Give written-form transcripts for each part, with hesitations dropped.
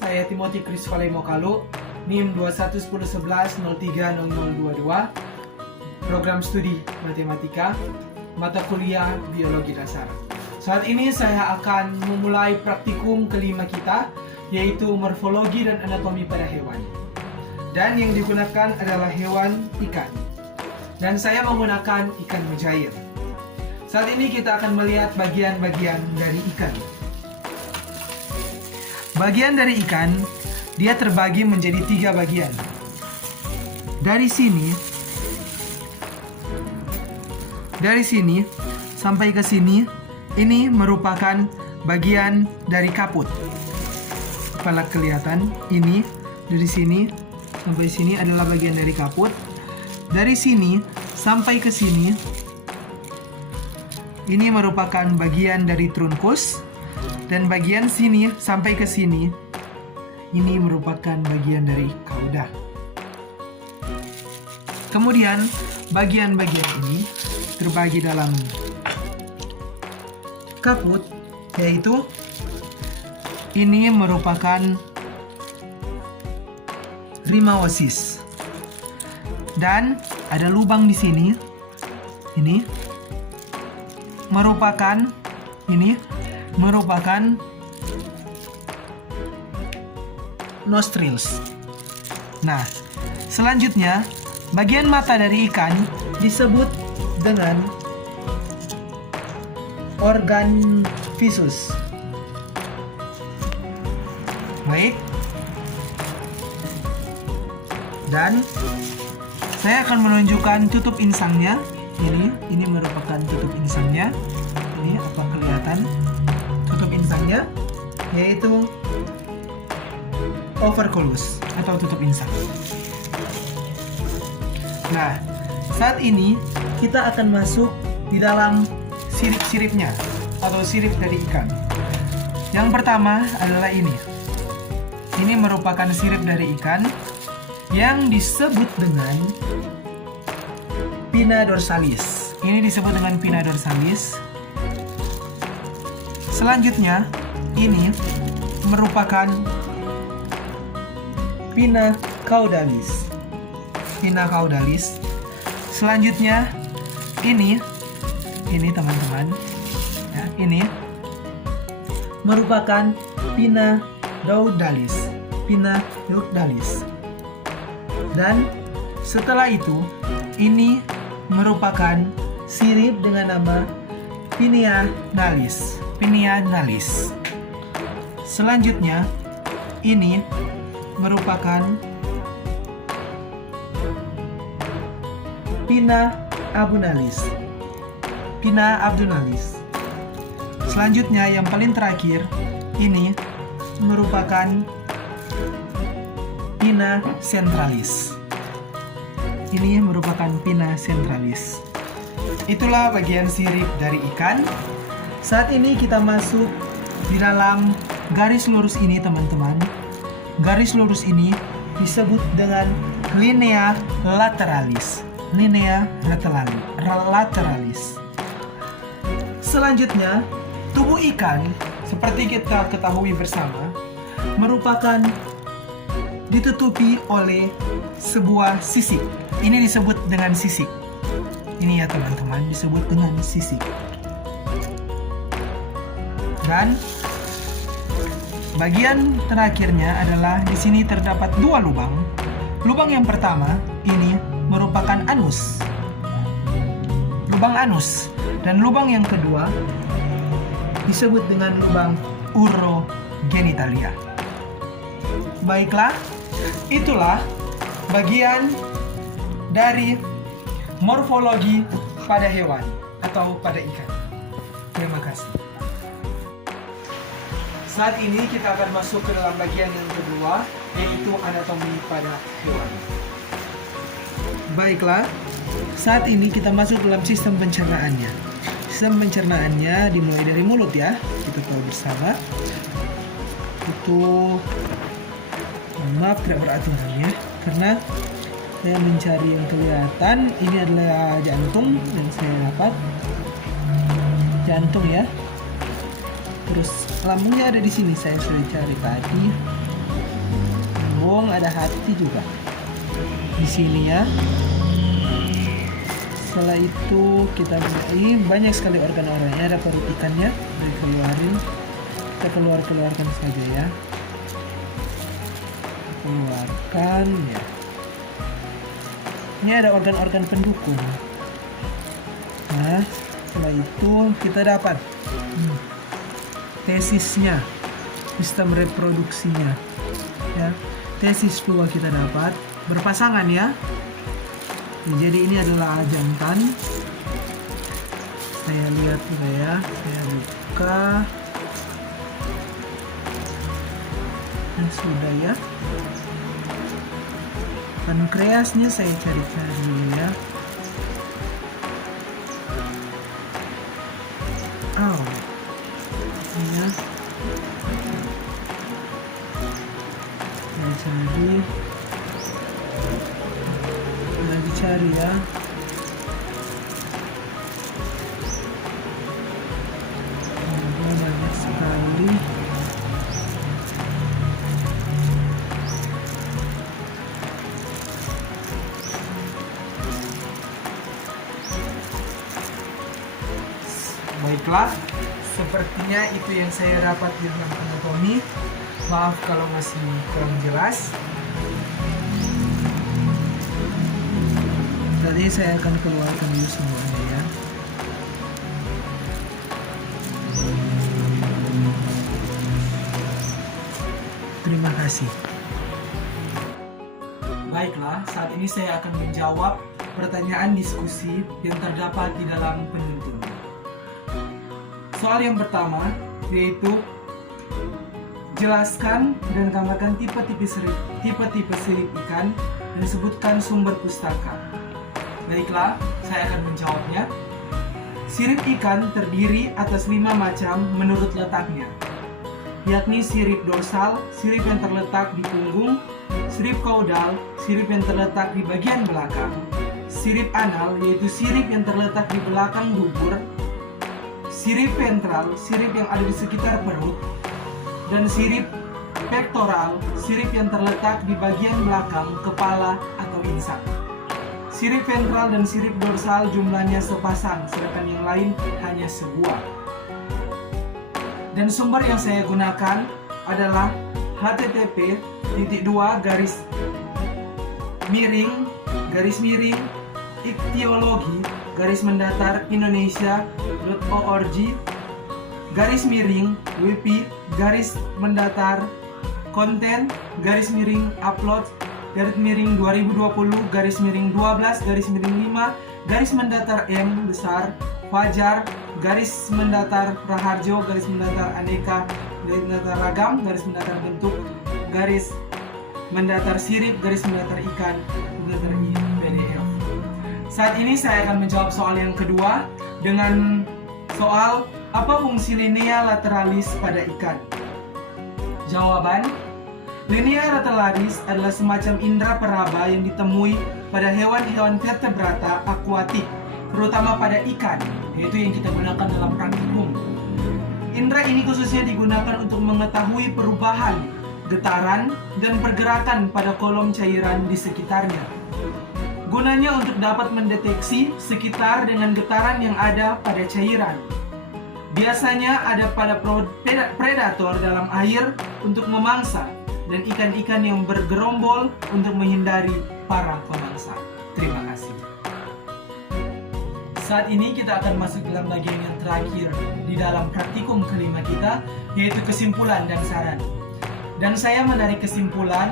saya Timothy Chris Mokalu, NIM 211011030022, program studi matematika, mata kuliah biologi dasar. Saat ini saya akan memulai praktikum kelima kita, yaitu morfologi dan anatomi pada hewan. Dan yang digunakan adalah hewan ikan. Dan saya menggunakan ikan mujair. Saat ini kita akan melihat bagian-bagian dari ikan. Bagian dari ikan, dia terbagi menjadi 3 bagian. Dari sini sampai ke sini, ini merupakan bagian dari kaput. Kalau kelihatan, ini dari sini sampai sini adalah bagian dari kaput. Dari sini sampai ke sini, ini merupakan bagian dari trunkus. Dan bagian sini sampai ke sini, ini merupakan bagian dari cauda. Kemudian bagian-bagian ini terbagi dalam kaput, yaitu ini merupakan rimausis. Dan ada lubang di sini. Ini merupakan nostrils. Nah, selanjutnya bagian mata dari ikan disebut dengan organ visus. Baik. Dan saya akan menunjukkan tutup insangnya. Ini merupakan tutup insangnya. Ini apa kelihatan? Tutup insangnya yaitu operculus atau tutup insang. Nah, saat ini kita akan masuk di dalam sirip-siripnya atau sirip dari ikan. Yang pertama adalah ini. Ini merupakan sirip dari ikan yang disebut dengan pinna dorsalis. Ini disebut dengan pinna dorsalis. Selanjutnya, ini merupakan pinna caudalis. Pinna caudalis. Selanjutnya, ini teman-teman, ya, ini merupakan pinna daudalis. Pinna daudalis. Dan setelah itu, ini merupakan sirip dengan nama pinna nalis. Pinna nalis. Selanjutnya, ini merupakan pinna abdominalis. Pinna abdominalis. Selanjutnya yang paling terakhir, ini merupakan pinna centralis. Ini merupakan pinna centralis. Itulah bagian sirip dari ikan. Saat ini kita masuk di dalam garis lurus ini, teman-teman. Garis lurus ini disebut dengan linea lateralis. Linea lateralis. Selanjutnya, tubuh ikan seperti kita ketahui bersama merupakan ditutupi oleh sebuah sisik. Ini disebut dengan sisik. Ini ya teman-teman, disebut dengan sisik. Dan bagian terakhirnya adalah di sini terdapat 2 lubang. Lubang yang pertama ini merupakan anus. Lubang anus. Dan lubang yang kedua disebut dengan lubang urogenitalia. Baiklah, itulah bagian dari morfologi pada hewan atau pada ikan. Terima kasih. Saat ini kita akan masuk ke dalam bagian yang kedua, yaitu anatomi pada hewan. Baiklah, saat ini kita masuk dalam sistem pencernaannya. Sistem pencernaannya dimulai dari mulut ya, kita tahu bersama. Itu, maaf tidak beraturan ya, karena saya mencari yang kelihatan. Ini adalah jantung dan saya dapat jantung ya. Terus lambungnya ada di sini, saya sudah cari tadi. lambung, ada hati juga di sini ya. Setelah itu kita ini banyak sekali organ-organnya. Ada perut ikannya, dikeluarin. Kita keluarkan saja ya. Keluarkan ya. Ini ada organ-organ pendukung. Nah, setelah itu kita dapat tesisnya, sistem reproduksinya ya. Tesis tua kita dapat berpasangan ya. Jadi ini adalah jantan. Saya lihat juga ya, saya buka. Nah, sudah ya. Pankreasnya saya cari-cari dulu ya. Ya. Saya lagi cari ya. Banyak sekali. Baiklah, sepertinya itu yang saya dapat di dalam anatomi. Maaf kalau masih kurang jelas. Jadi saya akan keluarkan dulu semuanya ya. Terima kasih. Baiklah, saat ini saya akan menjawab pertanyaan diskusi yang terdapat di dalam penuntun. Soal yang pertama yaitu jelaskan dan gambarkan tipe-tipe sirip ikan dan sebutkan sumber pustaka. Baiklah, saya akan menjawabnya. Sirip ikan terdiri atas 5 macam menurut letaknya, yakni sirip dorsal, sirip yang terletak di punggung, sirip kaudal, sirip yang terletak di bagian belakang, sirip anal yaitu sirip yang terletak di belakang dubur, sirip ventral, sirip yang ada di sekitar perut, dan sirip pektoral, sirip yang terletak di bagian belakang kepala atau insang. Sirip ventral dan sirip dorsal jumlahnya sepasang, sedangkan yang lain hanya sebuah. Dan sumber yang saya gunakan adalah http://ikhtiologi Indonesia.org /wp/konten/upload /2020/12/5/M besar Fajar /Raharjo /Aneka /ragam /bentuk /sirip /ikan /PDF. Saat ini saya akan menjawab soal yang kedua dengan soal apa fungsi linea lateralis pada ikan. Jawaban: linea lateralis adalah semacam indera peraba yang ditemui pada hewan-hewan vertebrata akuatik, terutama pada ikan, yaitu yang kita gunakan dalam praktikum. Indera ini khususnya digunakan untuk mengetahui perubahan, getaran, dan pergerakan pada kolom cairan di sekitarnya. Gunanya untuk dapat mendeteksi sekitar dengan getaran yang ada pada cairan. Biasanya ada pada predator dalam air untuk memangsa, dan ikan-ikan yang bergerombol untuk menghindari para pemangsa. Terima kasih. Saat ini kita akan masuk dalam bagian yang terakhir di dalam praktikum kelima kita, yaitu kesimpulan dan saran. Dan saya menarik kesimpulan,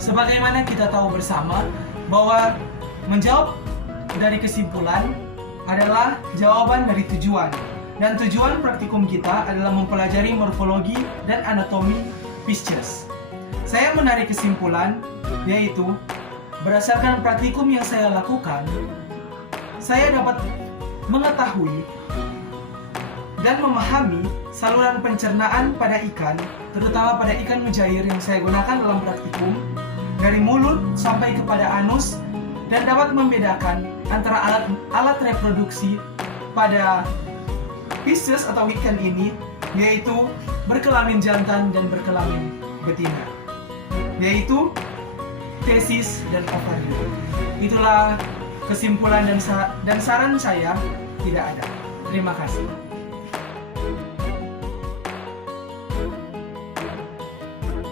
sebagaimana kita tahu bersama, bahwa menjawab dari kesimpulan adalah jawaban dari tujuan. Dan tujuan praktikum kita adalah mempelajari morfologi dan anatomi Pisces. Saya menarik kesimpulan, yaitu berdasarkan praktikum yang saya lakukan, saya dapat mengetahui dan memahami saluran pencernaan pada ikan, terutama pada ikan mujair yang saya gunakan dalam praktikum, dari mulut sampai kepada anus, dan dapat membedakan antara alat reproduksi pada Pisces atau ikan ini, yaitu berkelamin jantan dan berkelamin betina. yaitu tesis dan overview. Itulah kesimpulan dan saran saya, tidak ada. Terima kasih.